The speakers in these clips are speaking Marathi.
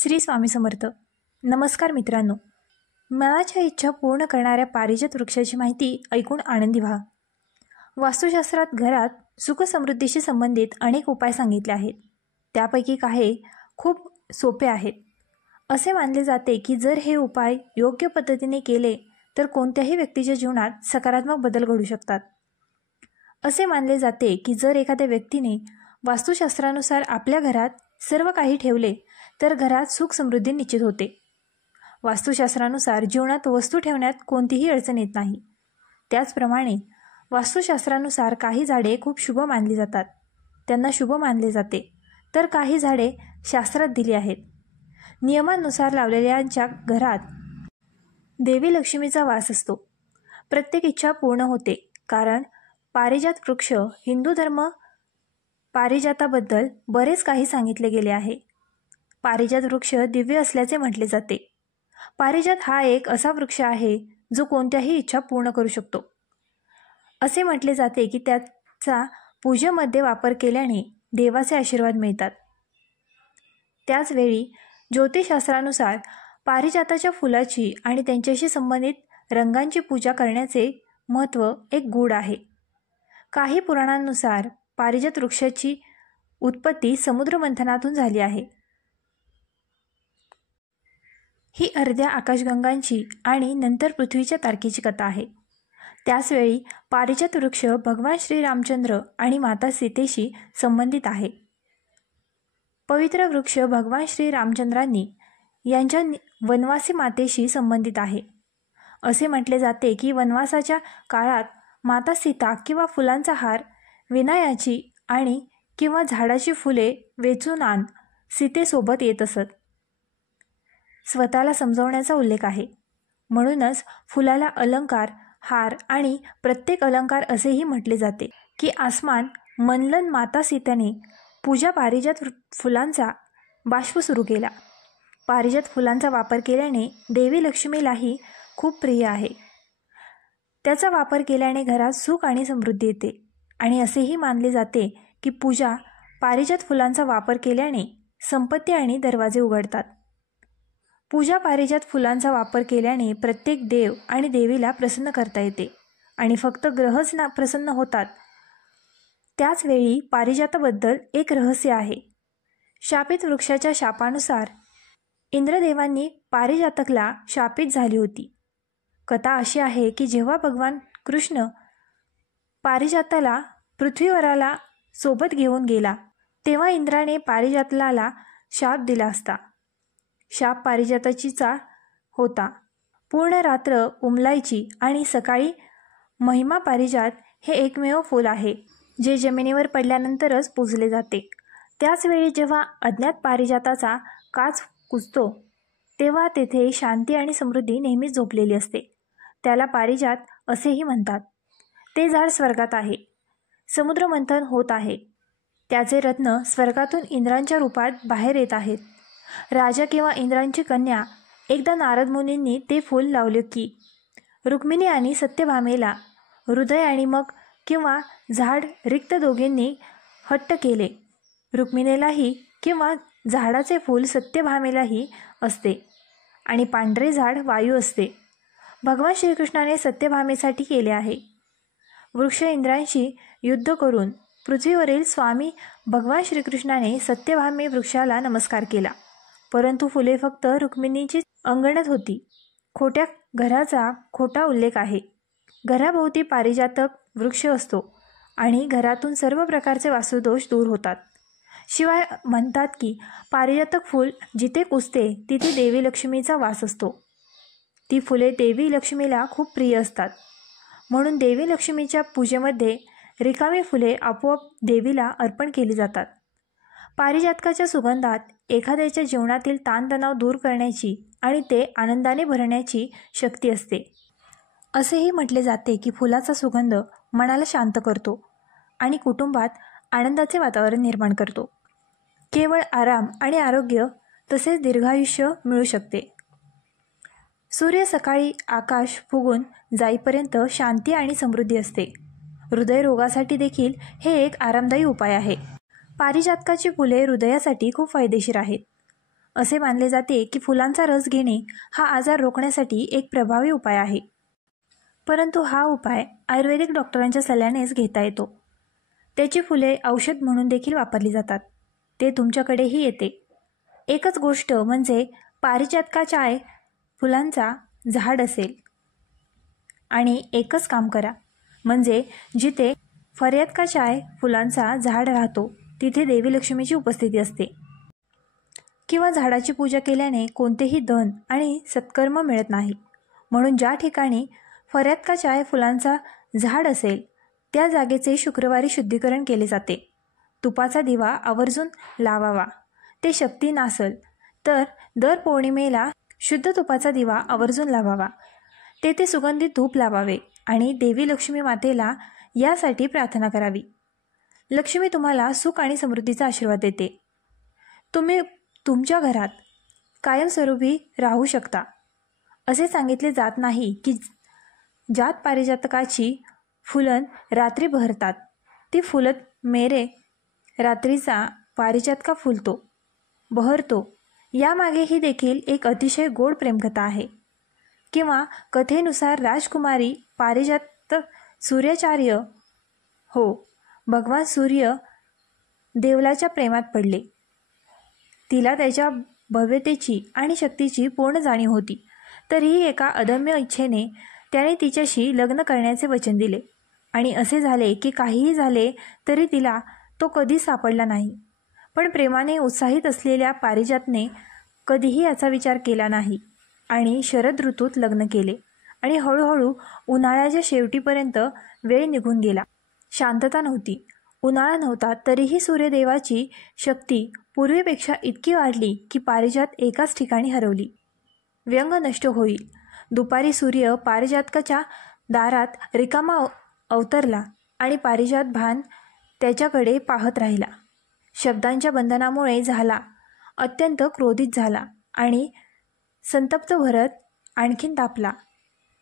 श्री स्वामी समर्थ. नमस्कार मित्रांनो, मनाच्या इच्छा पूर्ण करणाऱ्या पारिजात वृक्षाची माहिती ऐकून आनंदी व्हा. वास्तुशास्त्रात घरात सुखसमृद्धीशी संबंधित अनेक उपाय सांगितले आहेत. त्यापैकी काही खूप सोपे आहेत. असे मानले जाते की जर हे उपाय योग्य पद्धतीने केले तर कोणत्याही व्यक्तीच्या जीवनात सकारात्मक बदल घडू शकतात. असे मानले जाते की जर एखाद्या व्यक्तीने वास्तुशास्त्रानुसार आपल्या घरात सर्व काही ठेवले तर घरात सुख समृद्धी निश्चित होते. वास्तुशास्त्रानुसार जीवनात वस्तू ठेवण्यात कोणतीही अडचण येत नाही. त्याचप्रमाणे वास्तुशास्त्रानुसार काही झाडे खूप शुभ मानली जातात, त्यांना शुभ मानले जाते, तर काही झाडे शास्त्रात दिली आहेत. नियमानुसार लावलेल्यांच्या घरात देवी लक्ष्मीचा वास असतो. प्रत्येक इच्छा पूर्ण होते, कारण पारिजात वृक्ष हिंदू धर्म पारिजाताबद्दल बरेच काही सांगितले गेले आहे. पारिजात वृक्ष दिव्य असल्याचे म्हटले जाते. पारिजात हा एक असा वृक्ष आहे जो कोणत्याही इच्छा पूर्ण करू शकतो. असे म्हटले जाते की त्याचा पूजेमध्ये वापर केल्याने देवाचे आशीर्वाद मिळतात. त्याचवेळी ज्योतिषशास्त्रानुसार पारिजाताच्या फुलाची आणि त्यांच्याशी संबंधित रंगांची पूजा करण्याचे महत्त्व एक गूढ आहे. काही पुराणांनुसार पारिजात वृक्षाची उत्पत्ती समुद्रमंथनातून झाली आहे. ही अर्ध्या आकाशगंगांची आणि नंतर पृथ्वीच्या तारखेची कथा आहे. त्याचवेळी पारिजात वृक्ष भगवान श्रीरामचंद्र आणि माता सीतेशी संबंधित आहे. पवित्र वृक्ष भगवान श्रीरामचंद्रांनी यांच्या वनवासी मातेशी संबंधित आहे. असे म्हटले जाते की वनवासाच्या काळात माता सीता किंवा फुलांचा हार विणायाची आणि किंवा झाडाची फुले वेचून आण सीतेसोबत येत असत. स्वतःला समजवण्याचा उल्लेख आहे. म्हणूनच फुलाला अलंकार, हार आणि प्रत्येक अलंकार असेही म्हटले जाते की आसमान मनलन माता सीतेने पूजा पारिजात फुलांचा बाष्प सुरू केला. पारिजात फुलांचा वापर केल्याने देवी लक्ष्मीलाही खूप प्रिय आहे. त्याचा वापर केल्याने घरात सुख आणि समृद्धी येते. आणि असेही मानले जाते की पूजा पारिजात फुलांचा वापर केल्याने संपत्ती आणि दरवाजे उघडतात. पूजा पारिजात फुलांचा वापर केल्याने प्रत्येक देव आणि देवीला प्रसन्न करता येते आणि फक्त ग्रहच प्रसन्न होतात. त्याचवेळी पारिजाताबद्दल एक रहस्य आहे. शापित वृक्षाच्या शापानुसार इंद्रदेवांनी पारिजातकला शापित झाली होती. कथा अशी आहे की जेव्हा भगवान कृष्ण पारिजाताला पृथ्वीवराला सोबत घेऊन गेला तेव्हा इंद्राने पारिजातला शाप दिला असता. शाप पारिजाताचीचा होता. पूर्ण रात्र उमलायची आणि सकाळी महिमा पारिजात हे एकमेव फूल आहे जे जमिनीवर पडल्यानंतरच पूजले जाते. त्याचवेळी जेव्हा अज्ञात पारिजाताचा काच कुजतो तेव्हा तेथे शांती आणि समृद्धी नेहमीच झोपलेली असते. त्याला पारिजात असेही म्हणतात. ते झाड स्वर्गात आहे. समुद्रमंथन होत आहे. त्याचे रत्न स्वर्गातून इंद्रांच्या रूपात बाहेर येत आहेत. राजा किंवा इंद्रांची कन्या एकदा नारद मुनींनी ते फूल लावले की रुक्मिणी आणि सत्यभामेला हृदय आणि मग किंवा झाड रिक्त दोघींनी हट्ट केले. रुक्मिणीलाही किंवा झाडाचे फूल सत्यभामेलाही असते आणि पांढरे झाड वायू असते. भगवान श्रीकृष्णाने सत्यभामेसाठी केले आहे. वृक्ष इंद्रांशी युद्ध करून पृथ्वीवरील स्वामी भगवान श्रीकृष्णाने सत्यभामे वृक्षाला नमस्कार केला, परंतु फुले फक्त रुक्मिणीची अंगणत होती. खोट्या घराचा खोटा उल्लेख आहे. घराभोवती पारिजातक वृक्ष असतो आणि घरातून सर्व प्रकारचे वास्तुदोष दूर होतात. शिवाय म्हणतात की पारिजातक फूल जिथे कुजते तिथे देवी लक्ष्मीचा वास असतो. ती फुले देवी लक्ष्मीला खूप प्रिय असतात. म्हणून देवी लक्ष्मीच्या पूजेमध्ये रिकामी फुले आपोआप देवीला अर्पण केली जातात. पारिजातकाच्या सुगंधात एखाद्याच्या जीवनातील ताणतणाव दूर करण्याची आणि ते आनंदाने भरण्याची शक्ती असते. असेही म्हटले जाते की फुलाचा सुगंध मनाला शांत करतो आणि कुटुंबात आनंदाचे वातावरण निर्माण करतो. केवळ आराम आणि आरोग्य तसेच दीर्घायुष्य मिळू शकते. सूर्य सकाळी आकाश फुगून जाईपर्यंत शांती आणि समृद्धी असते. हृदयरोगासाठी देखील हे एक आरामदायी उपाय आहे. पारिजातकाची फुले हृदयासाठी खूप फायदेशीर आहेत. असे मानले जाते की फुलांचा रस घेणे हा आजार रोखण्यासाठी एक प्रभावी उपाय आहे. परंतु हा उपाय आयुर्वेदिक डॉक्टरांच्या सल्ल्यानेच घेता येतो. त्याची फुले औषध म्हणून देखील वापरली जातात. ते तुमच्याकडेही येते. एकच गोष्ट म्हणजे पारिजातकाच्या फुलांचा झाड असेल आणि एकच काम करा, म्हणजे जिथे फर्यादकाच्या फुलांचा झाड राहतो तिथे देवी लक्ष्मीची उपस्थिती असते. किंवा झाडाची पूजा केल्याने कोणतेही धन आणि सत्कर्म मिळत नाही. म्हणून ज्या ठिकाणी फर्यादकाच्या फुलांचा झाड असेल त्या जागेचे शुक्रवारी शुद्धीकरण केले जाते. तुपाचा दिवा आवर्जून लावावा. ते शक्ती नसेल तर दर पौर्णिमेला शुद्ध तुपाचा दिवा आवर्जून लावावा. तेथे सुगंधित धूप लावावे आणि देवी लक्ष्मी मातेला यासाठी प्रार्थना करावी. लक्ष्मी तुम्हाला सुख आणि समृद्धीचा आशीर्वाद देते. तुम्ही तुमच्या घरात कायमस्वरूपी राहू शकता. असे सांगितले जात नाही की ज्यात पारिजातकाची फुलं रात्री बहरतात ती फुलत मेरे रात्रीचा पारिजातका फुलतो बहरतो. यामागेही देखील एक अतिशय गोड प्रेमकथा आहे. किंवा कथेनुसार राजकुमारी पारिजात सूर्याचार्य भगवान सूर्य देवलाच्या प्रेमात पडले. तिला त्याच्या भव्यतेची आणि शक्तीची पूर्ण जाणीव होती. तरीही एका अदम्य इच्छेने त्याने तिच्याशी लग्न करण्याचे वचन दिले. आणि असे झाले की काहीही झाले तरी तिला तो कधीच सापडला नाही. पण प्रेमाने उत्साहित असलेल्या पारिजातने कधीही याचा विचार केला नाही आणि शरद ऋतूत लग्न केले. आणि हळूहळू उन्हाळ्याच्या शेवटीपर्यंत वेळ निघून गेला. शांतता नव्हती. उन्हाळा नव्हता तरीही सूर्यदेवाची शक्ती पूर्वीपेक्षा इतकी वाढली की पारिजात एकाच ठिकाणी हरवली. व्यंग नष्ट होईल. दुपारी सूर्य पारिजातकाच्या दारात रिकामा अवतरला आणि पारिजात भान त्याच्याकडे पाहत राहिला. शब्दांच्या बंधनामुळे झाला अत्यंत क्रोधित झाला आणि संतप्त भरत आणखीन तापला.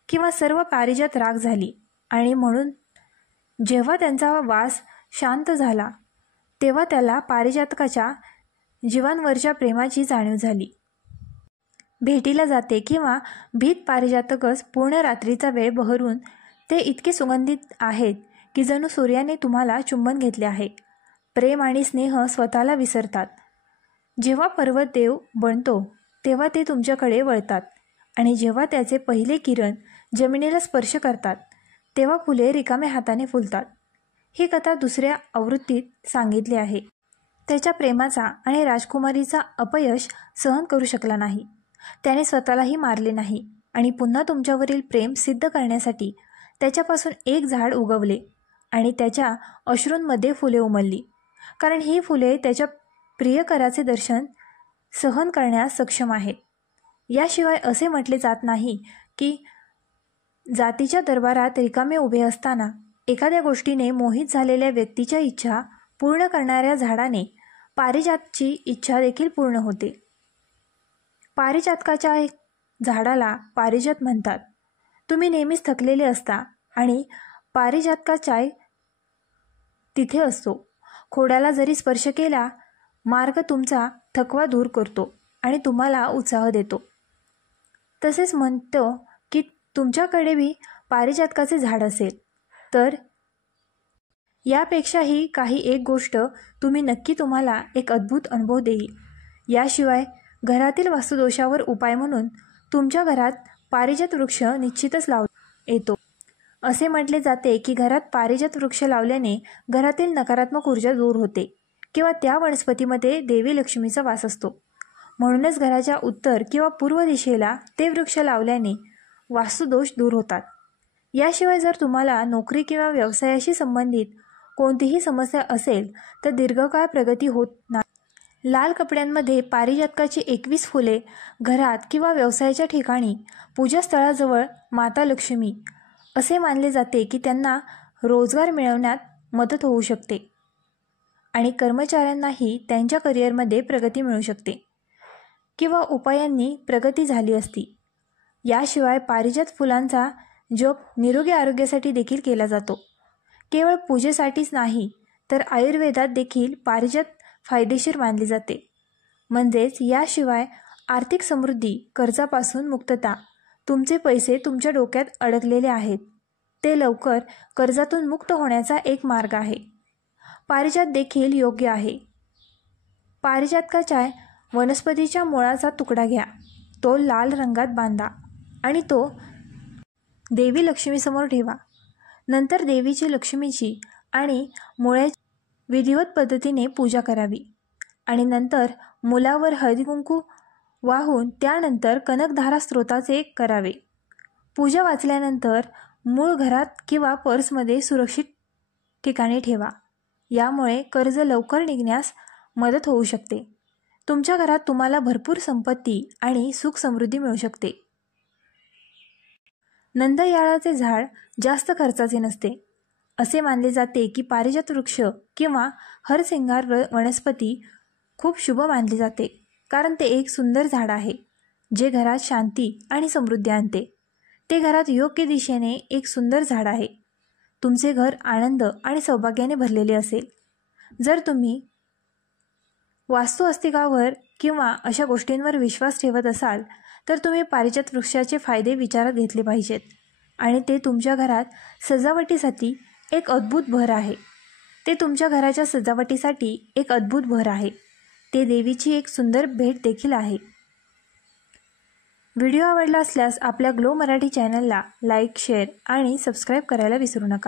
किंवा सर्व पारिजात राग झाली. आणि म्हणून जेव्हा त्यांचा वास शांत झाला तेव्हा त्याला पारिजातकाच्या जीवांवरच्या प्रेमाची जाणीव झाली. भेटीला जाते किंवा भीत पारिजातकच पूर्ण रात्रीचा वेळ बहरून ते इतके सुगंधित आहेत की जणू सूर्याने तुम्हाला चुंबन घेतले आहे. प्रेम आणि स्नेह स्वतःला विसरतात. जेव्हा पर्वत देव बनतो तेव्हा ते तुमच्याकडे वळतात आणि जेव्हा त्याचे पहिले किरण जमिनीला स्पर्श करतात तेव्हा फुले रिकाम्या हाताने फुलतात. ही कथा दुसऱ्या आवृत्तीत सांगितली आहे. त्याच्या प्रेमाचा आणि राजकुमारीचा अपयश सहन करू शकला नाही. त्याने स्वतःलाही मारले नाही आणि पुन्हा तुमच्यावरील प्रेम सिद्ध करण्यासाठी त्याच्यापासून एक झाड उगवले आणि त्याच्या अश्रूंमध्ये फुले उमलली. कारण ही फुले त्याच्या प्रियकराचे दर्शन सहन करण्यास सक्षम आहेत. याशिवाय असे म्हटले जात नाही की जातीच्या दरबारात रिकामे उभे असताना एखाद्या गोष्टीने मोहित झालेल्या व्यक्तीच्या इच्छा पूर्ण करणाऱ्या झाडाने पारिजातची इच्छा देखील पूर्ण होते. पारिजातकाच्या झाडाला पारिजात म्हणतात. तुम्ही नेहमीच थकलेले असता आणि पारिजातकाच्या तिथे असतो. खोडाला जरी स्पर्श केला मार्ग तुमचा थकवा दूर करतो आणि तुम्हाला उत्साह देतो. तसेच म्हणतो की तुमच्याकडे बी पारिजातकाचे झाड असेल तर यापेक्षाही काही एक गोष्ट तुम्हाला एक अद्भुत अनुभव देईल. याशिवाय घरातील वास्तुदोषावर उपाय म्हणून तुमच्या घरात पारिजात वृक्ष निश्चितच लावता येतो. असे म्हटले जाते की घरात पारिजात वृक्ष लावल्याने घरातील नकारात्मक ऊर्जा दूर होते किंवा त्या वनस्पतीमध्ये देवी लक्ष्मीचा वास असतो. म्हणूनच घराच्या उत्तर किंवा पूर्व दिशेला ते वृक्ष लावल्याने वास्तुदोष दूर होतात. याशिवाय जर तुम्हाला नोकरी किंवा व्यवसायाशी संबंधित कोणतीही समस्या असेल तर दीर्घकाळ प्रगती होत नाही. लाल कपड्यांमध्ये पारिजातकाची 21 फुले घरात किंवा व्यवसायाच्या ठिकाणी पूजास्थळाजवळ माता लक्ष्मी असे मानले जाते की त्यांना रोजगार मिळवण्यात मदत होऊ शकते आणि कर्मचाऱ्यांनाही त्यांच्या करिअरमध्ये प्रगती मिळू शकते किंवा उपायांनी प्रगती झाली असती. याशिवाय पारिजात फुलांचा जप निरोगी आरोग्यासाठी देखील केला जातो. केवळ पूजेसाठीच नाही तर आयुर्वेदात देखील पारिजात फायदेशीर मानले जाते. म्हणजेच याशिवाय आर्थिक समृद्धी, कर्जापासून मुक्तता. तुमचे पैसे तुमच्या डोक्यात अडकलेले आहेत, ते लवकर कर्जातून मुक्त होण्याचा एक मार्ग आहे. पारिजात देखील योग्य आहे. पारिजातकाच्या वनस्पतीच्या मुळाचा तुकडा घ्या, तो लाल रंगात बांधा आणि तो देवी लक्ष्मीसमोर ठेवा. नंतर देवीची, लक्ष्मीची आणि मुळ्याची विधिवत पद्धतीने पूजा करावी आणि नंतर मुलावर हळदी कुंकू वाहून त्यानंतर कनकधारा स्तोत्राचे करावे. पूजा वाचल्यानंतर मूळ घरात किंवा पर्समध्ये सुरक्षित ठिकाणी ठेवा. यामुळे कर्ज लवकर निघण्यास मदत होऊ शकते. तुमच्या घरात तुम्हाला भरपूर संपत्ती आणि सुख समृद्धी मिळू शकते. नंदयाळाचे झाड जास्त खर्चाचे नसते. असे मानले जाते की पारिजात वृक्ष किंवा हरसिंगार वनस्पती खूप शुभ मानले जाते, कारण ते एक सुंदर झाड आहे जे घरात शांती आणि समृद्धी आणते. ते घरात योग्य दिशेने एक सुंदर झाड आहे. तुमचे घर आनंद आणि सौभाग्याने भरलेले असेल. जर तुम्ही वास्तू अस्तिकावर किंवा अशा गोष्टींवर विश्वास ठेवत असाल तर तुम्ही पारिजात वृक्षाचे फायदे विचारात घेतले पाहिजेत आणि ते तुमच्या घरात सजावटीसाठी एक अद्भुत भर आहे. ते तुमच्या घराच्या सजावटीसाठी एक अद्भुत भर आहे. ते देवीची एक सुंदर भेट देखील आहे. व्हिडिओ आवडला असल्यास आपल्या ग्लो मराठी चॅनलला लाईक, शेअर आणि सबस्क्राईब करायला विसरू नका.